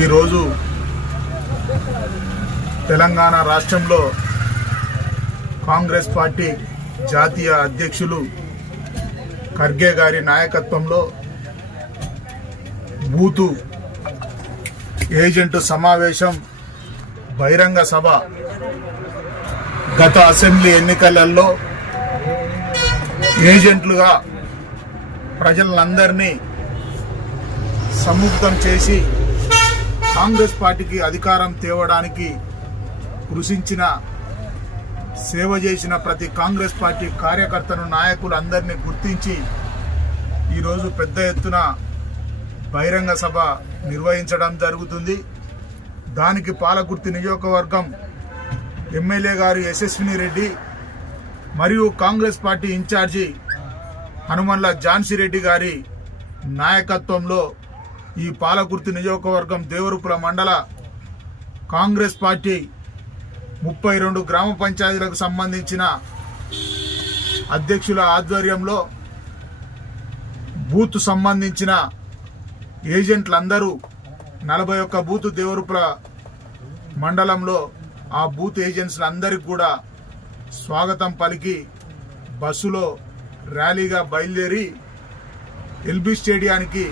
ఈరోజు తెలంగాణ రాష్ట్రంలో కాంగ్రెస్ పార్టీ జాతీయ అధ్యక్షులు ఖర్గే గారి నాయకత్వంలో బూతు ఏజెంట్ సమావేశం బహిరంగ సభ గత అసెంబ్లీ ఎన్నికలలో ఏజెంట్లుగా ప్రజలందరినీ సముగ్ధం చేసి కాంగ్రెస్ పార్టీకి అధికారం తేవడానికి కృషించిన సేవ చేసిన ప్రతి కాంగ్రెస్ పార్టీ కార్యకర్తను నాయకులు అందరినీ గుర్తించి ఈరోజు పెద్ద ఎత్తున బహిరంగ సభ నిర్వహించడం జరుగుతుంది. దానికి పాలకుర్తి నియోజకవర్గం ఎమ్మెల్యే గారు యశస్విని రెడ్డి మరియు Congress party in charge Hanumandla Jhansi Reddy గారి నాయకత్వంలో ఈ పాలకుర్తి నియోజకవర్గం దేవరుపుల మండల కాంగ్రెస్ పార్టీ ముప్పై రెండు గ్రామ పంచాయతీలకు సంబంధించిన అధ్యక్షుల ఆధ్వర్యంలో బూత్ సంబంధించిన ఏజెంట్లందరూ నలభై ఒక్క బూత్ దేవరుపుల మండలంలో ఆ బూత్ ఏజెంట్స్లందరికీ కూడా స్వాగతం పలికి బస్సులో ర్యాలీగా బయలుదేరి ఎల్బీ స్టేడియానికి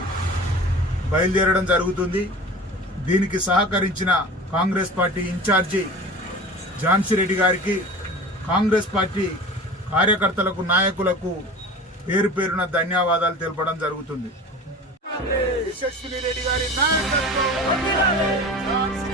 బయలుదేరడం జరుగుతుంది. దీనికి సహకరించిన Congress party in charge Jhansi Reddy గారికి కాంగ్రెస్ పార్టీ కార్యకర్తలకు నాయకులకు పేరు పేరున ధన్యవాదాలు తెలపడం జరుగుతుంది. యశస్విని రెడ్డి గారి రెడ్డి గారి నాయకత్వం.